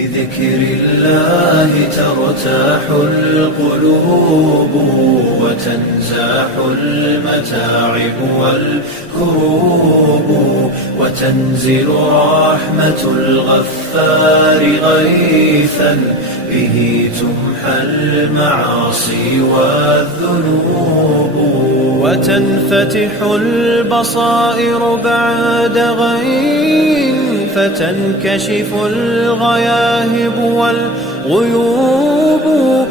بذكر الله ترتاح القلوب وتنزاح المتاعب والكروب وتنزل رحمة الغفار غيثا به تمحى المعاصي والذنوب وتنفتح البصائر بعد غيٍ فتنكشف الغياهب والغيوب